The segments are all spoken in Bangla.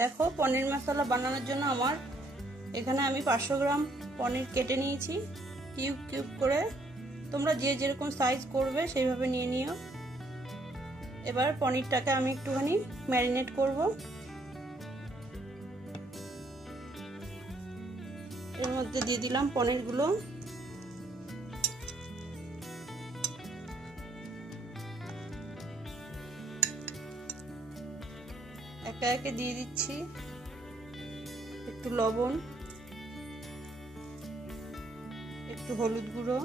দেখো পনির মশলা বানানোর জন্য আমার এখানে আমি 500 গ্রাম পনির কেটে নিয়েছি কিউব কিউব করে। তোমরা যে যেরকম সাইজ করবে সেইভাবে নিয়ে নিও। এবার পনিরটাকে আমি একটুখানি ম্যারিনেট করব। এর মধ্যে দিয়ে দিলাম পনিরগুলো। একে একে দিয়ে দিচ্ছি একটু লবণ, একটু হলুদ গুঁড়ো,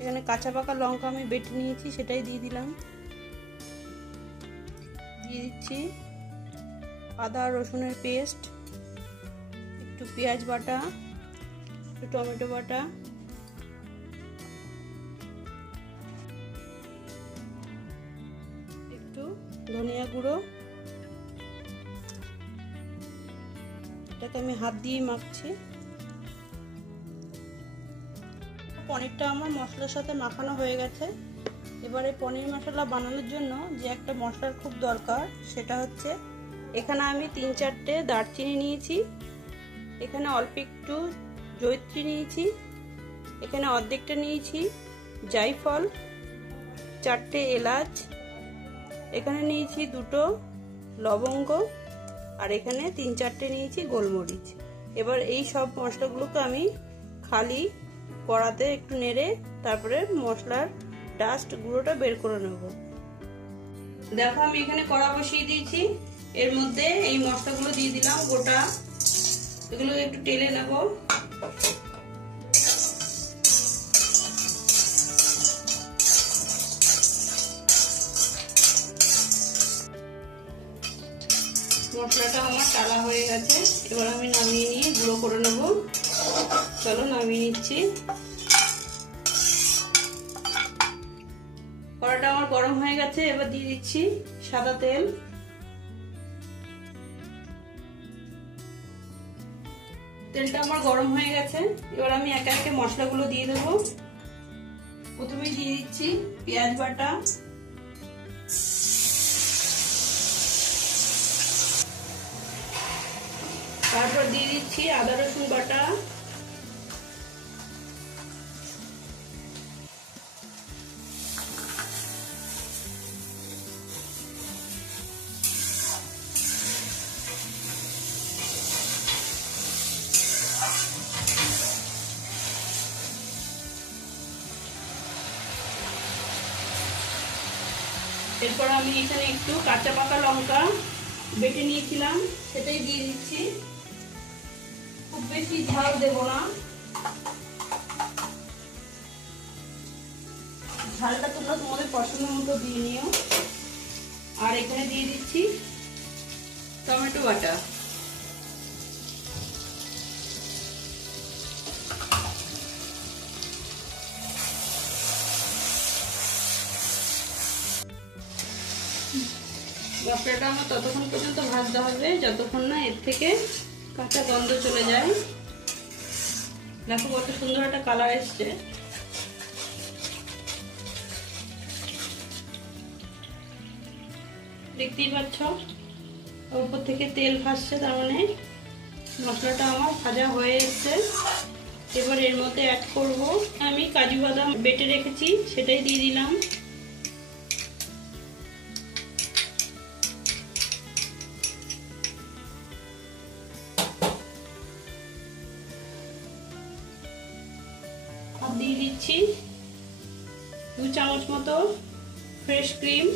এখানে কাঁচা পাকা লঙ্কা আমি বেটে নিয়েছি সেটাই দিয়ে দিলাম। দিয়ে দিচ্ছি আদা রসুনের পেস্ট, একটু পেঁয়াজ বাটা, একটু টমেটো বাটা, একটু ধনিয়া গুঁড়ো। এটাকে আমি হাত দিয়ে মাখছি। পনিরটা আমার মশলার সাথে মাখানো হয়ে গেছে। এবারে পনির মশলা বানানোর জন্য যে একটা মশলার খুব দরকার সেটা হচ্ছে এখানে আমি 3-4টে দারচিনি নিয়েছি, এখানে অল্প একটু জয়িত্রী নিয়েছি, এখানে অর্ধেকটা নিয়েছি জায়ফল, 4টে এলাচ, এখানে নিয়েছি 2টো লবঙ্গ, আর এখানে 3-4টে নিয়েছি গোলমরিচ। এবার এই সব মশলাগুলোকে আমি খালি কড়াতে একটু নেড়ে তারপরে মশলার ডাস্ট গুঁড়োটা বের করে নেব। দেখো আমি এখানে কড়া বসিয়ে দিয়েছি, এর মধ্যে এই মশলাগুলো দিয়ে দিলাম গোটা, এগুলো একটু টেলে নেব। মশলাটা আমার টালা হয়ে গেছে, এবার আমি নামিয়ে নিয়ে গুঁড়ো করে নেব। চলো নামিয়ে নিচ্ছি। কড়াটা আমার গরম হয়ে গেছে, এবার দিয়ে দিচ্ছি সাদা তেল। তেলটা আমার গরম হয়ে গেছে, এবার আমি একে একে মশলাগুলো দিয়ে দেবো। প্রথমে দিয়ে দিচ্ছি পেঁয়াজ বাটা, তারপর দিয়ে দিচ্ছি আদা রসুন বাটা, এরপর আমি এখানে একটু কাঁচা পাকা লঙ্কা বেটে নিয়েছিলাম সেটাই দিয়ে দিচ্ছি। খুব বেশি ঝাল দেব না, ঝালটা তোমরা তোমাদের পছন্দ মতো দিয়ে নিও। আর এখানে দিয়ে দিচ্ছি টমেটো বাটা। মশলাটা আমার ততক্ষণ পর্যন্ত ভাজতে হবে যতক্ষণ না এর থেকে কাঁচা গন্ধ চলে যায়। দেখো কত সুন্দর একটা কালার এসছে। দেখতেই পাচ্ছ উপর থেকে তেল ভাসছে, তার মানে মশলাটা আমার ভাজা হয়ে এসছে। এবার এর মধ্যে অ্যাড করব আমি কাজু বাদাম বেটে রেখেছি সেটাই দিয়ে দিলাম। দিয়ে দিচ্ছি 2 চামচ মতো ফ্রেশ ক্রিম।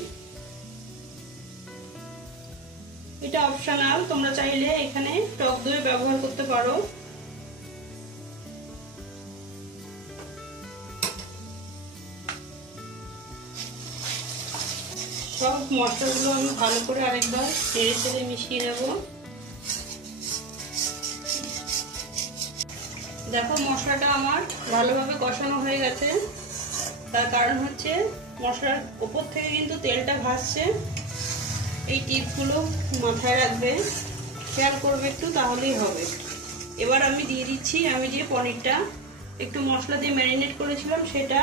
এটা অপশনাল, তোমরা চাইলে এখানে টক দই ব্যবহার করতে পারো। সব মশলাগুলো আমি ভালো করে আরেকবার নেড়ে চেড়ে মিশিয়ে নেব। দেখো মশলাটা আমার ভালোভাবে কষানো হয়ে গেছে, তার কারণ হচ্ছে মশলার উপর থেকে কিন্তু তেলটা ভাসছে। এই টিপসগুলো মাথায় রাখবে, খেয়াল করবে একটু, তাহলেই হবে। এবার আমি দিয়ে দিচ্ছি আমি যে পনিরটা একটু মশলা দিয়ে ম্যারিনেট করেছিলাম সেটা।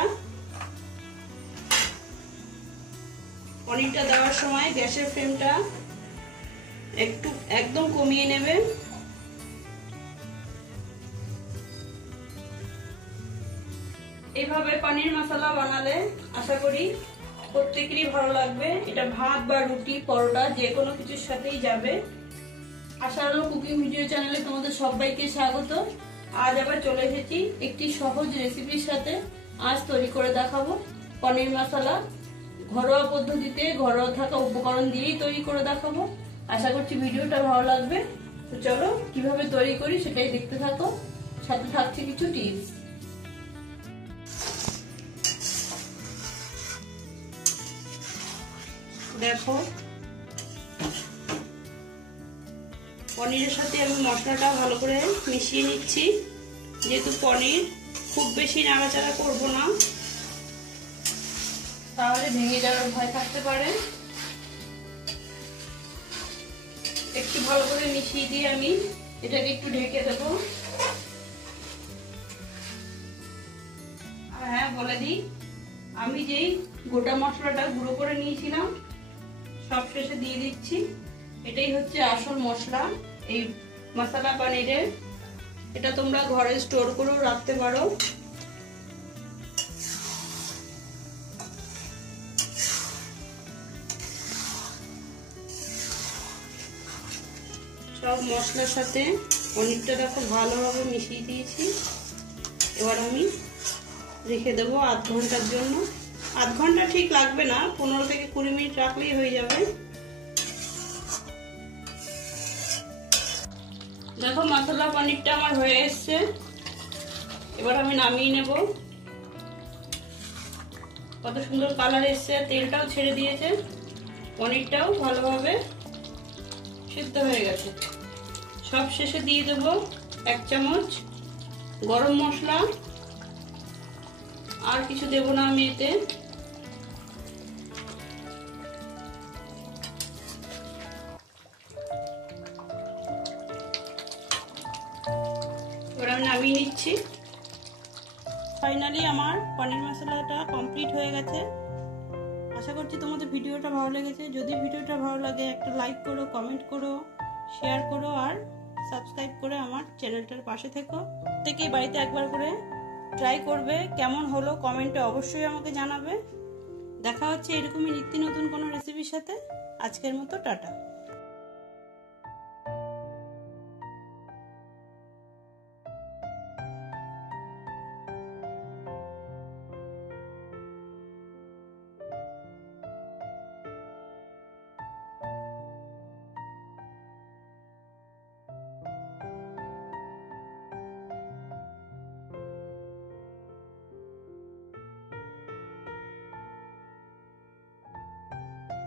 পনিরটা দেওয়ার সময় গ্যাসের ফ্লেমটা একটু একদম কমিয়ে নেবে। এইভাবে পনির মশলা বানালে আশা করি প্রত্যেকেরই ভালো লাগবে। এটা ভাত বা রুটি, পরোটা যে কোনো কিছুর সাথেই যাবে। আশারও কুকিং ভিডিও চ্যানেলে তোমাদের সবাইকে স্বাগত। আজ আবার চলে এসেছি একটি সহজ রেসিপির সাথে। আজ তৈরি করে দেখাবো পনির মশলা। ঘরোয়া পদ্ধতিতে ঘরোয়া থাকা উপকরণ দিয়েই তৈরি করে দেখাবো। আশা করছি ভিডিওটা ভালো লাগবে। তো চলো কিভাবে তৈরি করি সেটাই দেখতে থাকো, সাথে থাকছে কিছু টিপস। দেখো পনিরের সাথে আমি মশলাটা ভালো করে মিশিয়ে নিচ্ছি। যেহেতু পনির খুব বেশি নাড়াচাড়া করব না, তাহলে ভেঙে যাওয়ার ভয় থাকতে পারে। একটু ভালো করে মিশিয়ে দিয়ে আমি এটাকে একটু ঢেকে দেবো। আর হ্যাঁ বলে দিই, আমি যেই গোটা মশলাটা গুঁড়ো করে নিয়েছিলাম সব শেষে দিয়ে দিচ্ছি। এটাই হচ্ছে আসল মশলা এই মশলা পনিরের। এটা তোমরা ঘরে স্টোর করেও রাখতে পারো। সব মশলার সাথে পনিরটা দেখো ভালোভাবে মিশিয়ে দিয়েছি। এবার আমি রেখে দেবো আধ ঘন্টার জন্য। আধ ঘন্টা ঠিক লাগবে না, 15 থেকে 20 মিনিট রাখলেই হয়ে যাবে। দেখো মশলা পনিরটা আমার হয়ে এসছে। এবার আমি নামিয়ে নেব। কত সুন্দর কালার এসছে, তেলটাও ছেড়ে দিয়েছে, পনিরটাও ভালোভাবে সিদ্ধ হয়ে গেছে। সব শেষে দিয়ে দেব 1 চামচ গরম মশলা। আর কিছু দেব না আমি এতে। এবার আমি নামিয়ে নিচ্ছি। ফাইনালি আমার পনির মশলাটা কমপ্লিট হয়ে গেছে। আশা করছি তোমাদের ভিডিওটা ভালো লেগেছে। যদি ভিডিওটা ভালো লাগে একটা লাইক করো, কমেন্ট করো, শেয়ার করো আর সাবস্ক্রাইব করে আমার চ্যানেলটার পাশে থেকো। প্রত্যেকেই বাড়িতে একবার করে ট্রাই করবে। কেমন হলো কমেন্টে অবশ্যই আমাকে জানাবে। দেখা হচ্ছে এরকমই নিত্য নতুন কোনো রেসিপির সাথে। আজকের মতো টাটা।